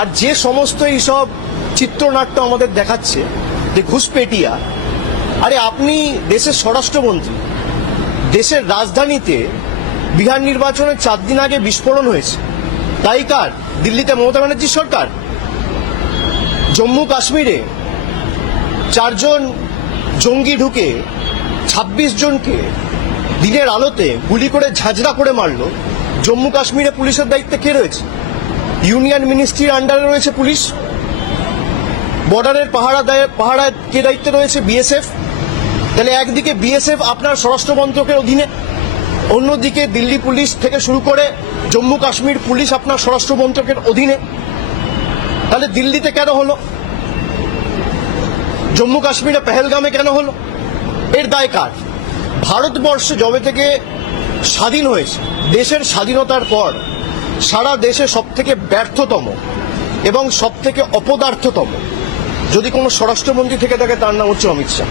আর যে সমস্ত এইসব চিত্রনাট্য আমাদের দেখাচ্ছে যে ঘুষপেটিয়া, আরে আপনি দেশের স্বরাষ্ট্রমন্ত্রী, দেশের রাজধানীতে বিহার নির্বাচনের 4 দিন আগে বিস্ফোরণ হয়েছে, তাই কার? দিল্লিতে মমতা ব্যানার্জির সরকার। জম্মু কাশ্মীরে 4 জন জঙ্গি ঢুকে 26 জনকে দিনের আলোতে গুলি করে ঝাঁঝরা করে মারলো। জম্মু কাশ্মীরে পুলিশের দায়িত্বে কে রয়েছে? ইউনিয়ন মিনিস্ট্রির আন্ডারে রয়েছে পুলিশ। বর্ডারের পাহারা কে দায়িত্বে রয়েছে? বিএসএফ। তাহলে একদিকে বিএসএফ আপনার স্বরাষ্ট্র মন্ত্রকের অধীনে, অন্যদিকে দিল্লি পুলিশ থেকে শুরু করে জম্মু কাশ্মীর পুলিশ আপনার স্বরাষ্ট্র মন্ত্রকের অধীনে। তাহলে দিল্লিতে কেন হলো? জম্মু কাশ্মীরে পেহেলগামে কেন হলো? এর দায় কার? ভারতবর্ষ যবে থেকে স্বাধীন হয়েছে, দেশের স্বাধীনতার পর সারা দেশে সবথেকে ব্যর্থতম এবং সবথেকে অপদার্থতম যদি কোনো স্বরাষ্ট্রমন্ত্রী থেকে থাকে তার নাম হচ্ছে অমিত শাহ।